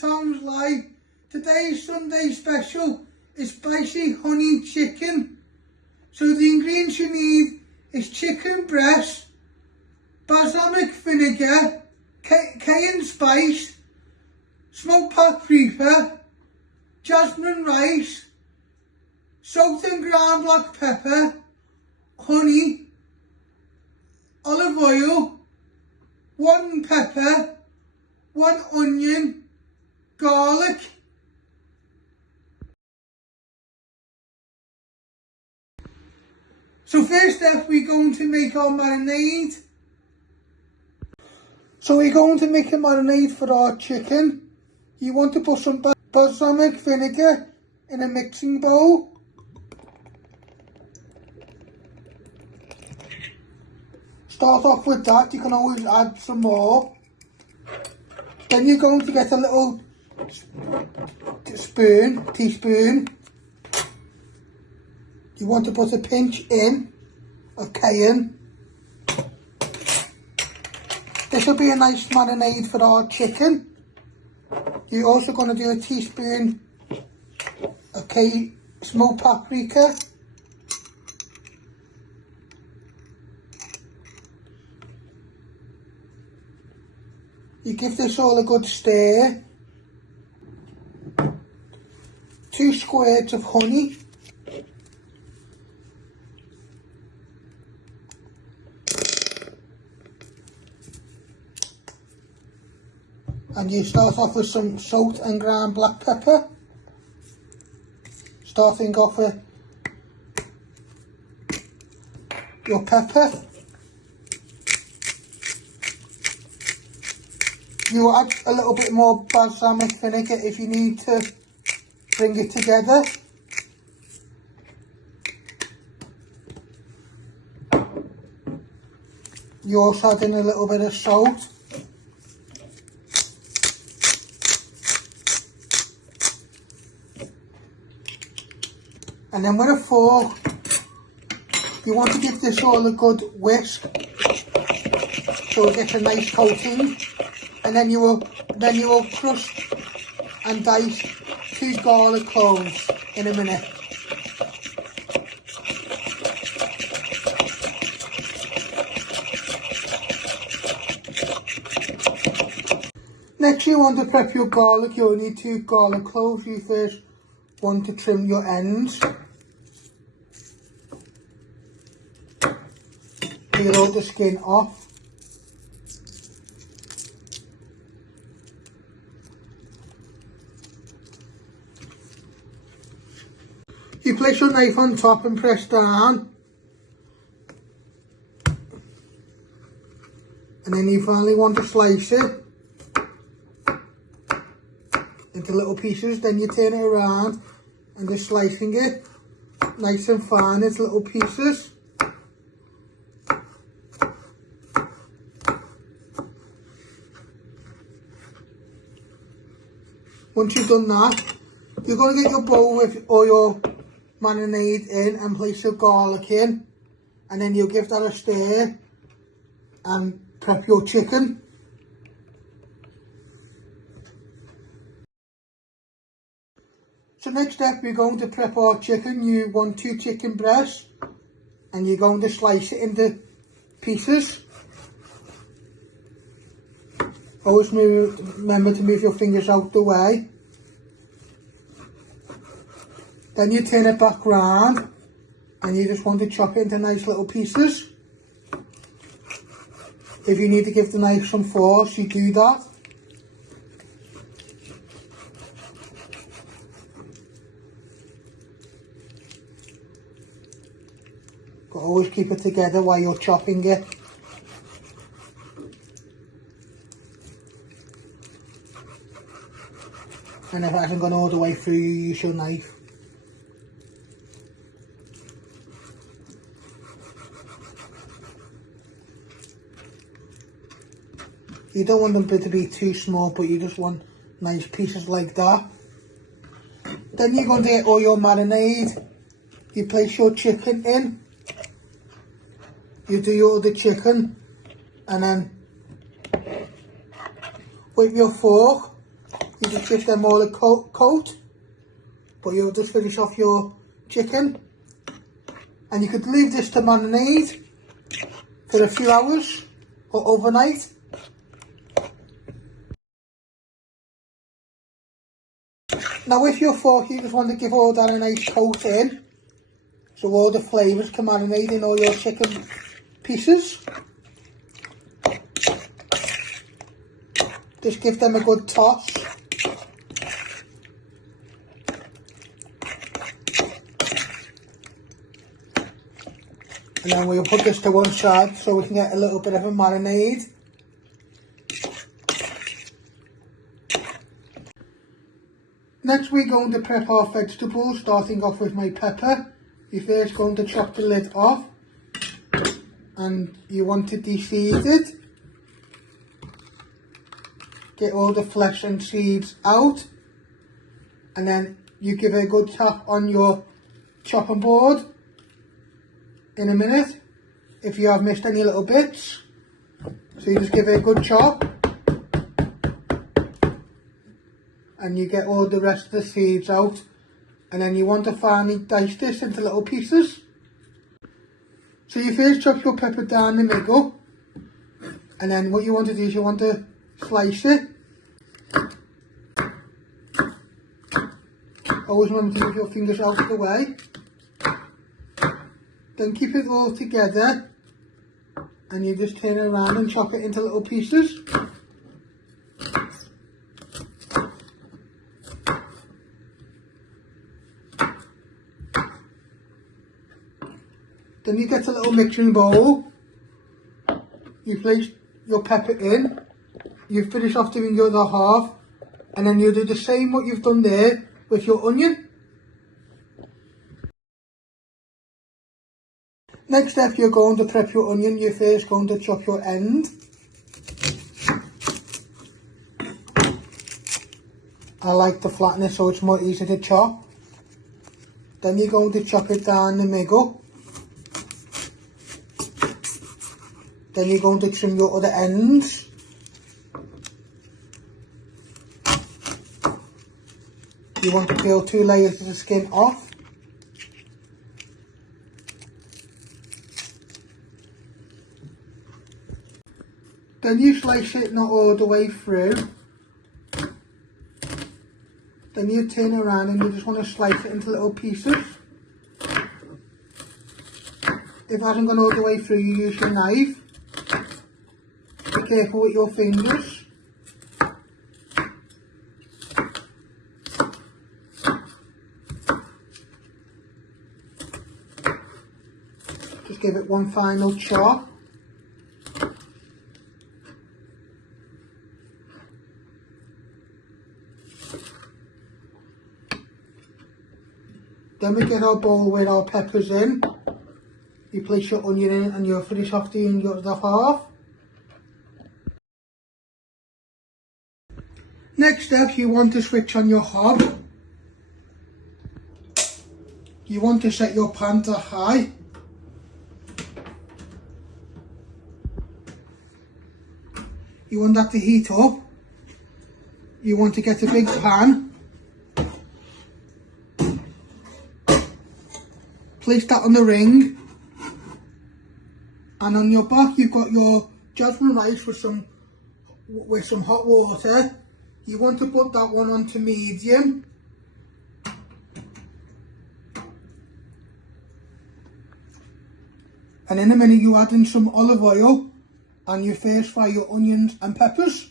Tom's Live. Today's Sunday special is spicy honey chicken. So the ingredients you need is chicken breast, balsamic vinegar, cayenne spice, smoked paprika, jasmine rice, salt and ground black pepper, honey, olive oil, 1 pepper, 1 onion, garlic. So first up we're going to make our marinade. So we're going to make a marinade for our chicken. You want to put some balsamic vinegar in a mixing bowl. Start off with that, you can always add some more. Then you're going to get a little teaspoon. You want to put a pinch in of cayenne. This will be a nice marinade for our chicken. You're also going to do a teaspoon of smoked paprika. You give this all a good stir. 2 squirts of honey. And you start off with some salt and ground black pepper. Starting off with your pepper. You add a little bit more balsamic vinegar if you need to bring it together. You also add in a little bit of salt. And then with a fork, you want to give this all a good whisk so it gets a nice coating. And then you will crush and dice 2 garlic cloves in a minute. Next you want to prep your garlic. You'll need 2 garlic cloves. You first want to trim your ends. Peel all the skin off. You place your knife on top and press down. And then you finally want to slice it into little pieces. Then you turn it around and just slicing it nice and fine into little pieces. Once you've done that, you're going to get your bowl with all your marinade in and place your garlic in, and then you'll give that a stir and prep your chicken. So next step, we're going to prep our chicken. You want 2 chicken breasts and you're going to slice it into pieces. Always remember to move your fingers out the way. Then you turn it back round and you just want to chop it into nice little pieces. If you need to give the knife some force, you do that. But always keep it together while you're chopping it. And if it hasn't gone all the way through, you use your knife. You don't want them to be too small, but you just want nice pieces like that. Then you're going to get all your marinade. You place your chicken in. You do all the chicken. And then with your fork, You just give them all a coat, but you'll just finish off your chicken. And you could leave this to marinate for a few hours or overnight. Now with your fork, you just want to give all that a nice coat in, so all the flavours can marinate in all your chicken pieces. Just give them a good toss. And then we'll put this to one side so we can get a little bit of a marinade. Next we're going to prep our vegetables, starting off with my pepper. You're first going to chop the lid off and you want to de-seed it. Get all the flesh and seeds out, and then you give it a good tap on your chopping board in a minute if you have missed any little bits. So you just give it a good chop and you get all the rest of the seeds out, and then you want to finely dice this into little pieces. So you first chop your pepper down the middle, and then what you want to do is you want to slice it. Always remember to keep your fingers out of the way. Then keep it all together and you just turn it around and chop it into little pieces. Then you get a little mixing bowl, you place your pepper in, you finish off doing your other half, and then you do the same what you've done there with your onion. Next step, you're going to prep your onion. You're first going to chop your end. I like the flatness so it's more easy to chop. Then you're going to chop it down the middle. Then you're going to trim your other ends. You want to peel 2 layers of the skin off. Then you slice it not all the way through. Then you turn around and you just want to slice it into little pieces. If it hasn't gone all the way through, you use your knife. Be careful with your fingers. Just give it one final chop. Then we get our bowl with our peppers in. You place your onion in and you'll finish off doing your other half. Next up, you want to switch on your hob. You want to set your pan to high. You want that to heat up. You want to get a big pan. Place that on the ring. And on your back you've got your jasmine rice with some hot water. You want to put that one onto medium. And in a minute you add in some olive oil and you first fry your onions and peppers.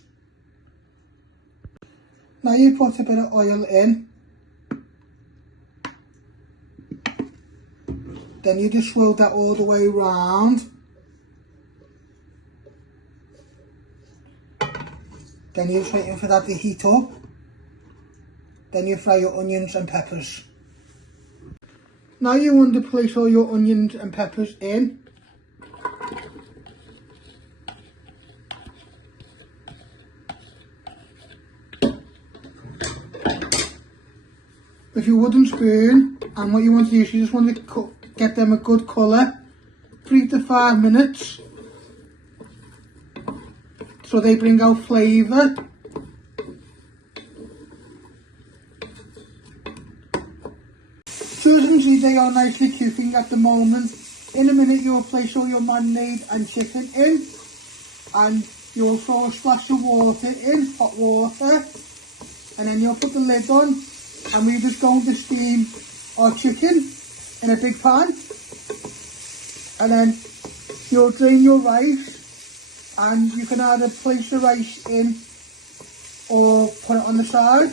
Now you put a bit of oil in. Then you just swirl that all the way round. Then you're just waiting for that to heat up. Then you fry your onions and peppers. Now you want to place all your onions and peppers in. With your wooden spoon, and what you want to do is you just want to get them a good colour, 3 to 5 minutes, so they bring out flavour. Obviously they are nicely cooking at the moment. In a minute you'll place all your marinade and chicken in, and you'll throw a splash of water in, hot water, and then you'll put the lid on, and we're just going to steam our chicken in a big pan, and then you'll drain your rice, and you can either place the rice in or put it on the side.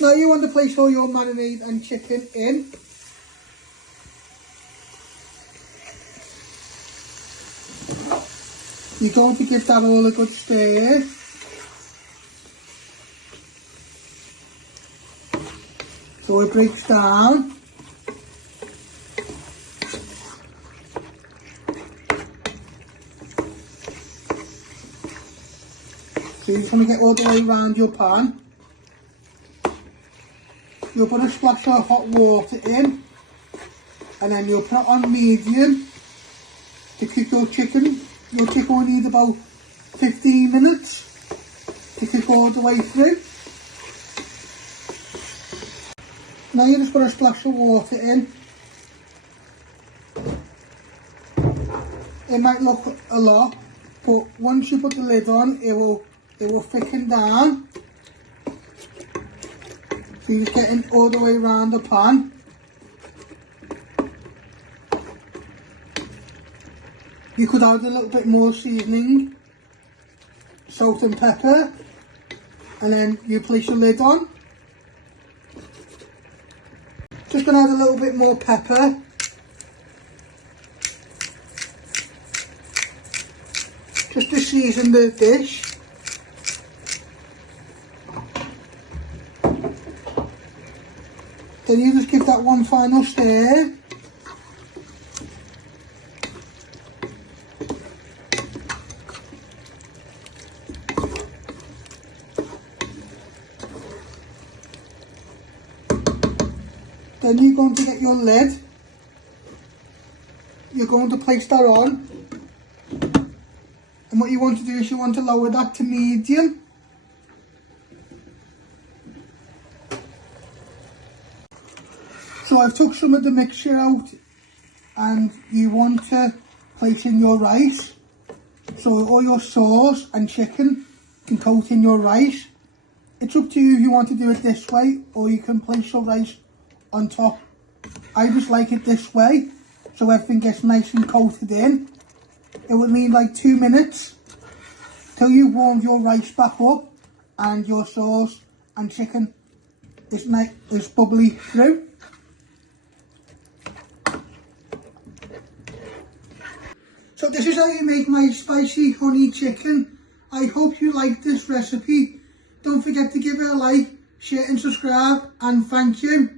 Now you want to place all your marinade and chicken in. You're going to give that all a good stir. So it breaks down. So you just want to get all the way around your pan. You'll put a splash of hot water in, and then you'll put it on medium to cook your chicken. Your chicken will need about 15 minutes to cook all the way through. Now you just put a splash of water in. It might look a lot, but once you put the lid on, it will thicken down. So you're just getting all the way around the pan. You could add a little bit more seasoning, salt and pepper, and then you place your lid on. Just going to add a little bit more pepper. Just to season the dish. Then you just give that one final stir. Then you're going to get your lid. You're going to place that on. And what you want to do is you want to lower that to medium. So I've took some of the mixture out, and you want to place in your rice. So all your sauce and chicken can coat in your rice. It's up to you if you want to do it this way, or you can place your rice on top. I just like it this way, so everything gets nice and coated in. It will need like 2 minutes till you've warmed your rice back up and your sauce and chicken is bubbly through. So this is how you make my spicy honey chicken. I hope you like this recipe. Don't forget to give it a like, share and subscribe, and thank you.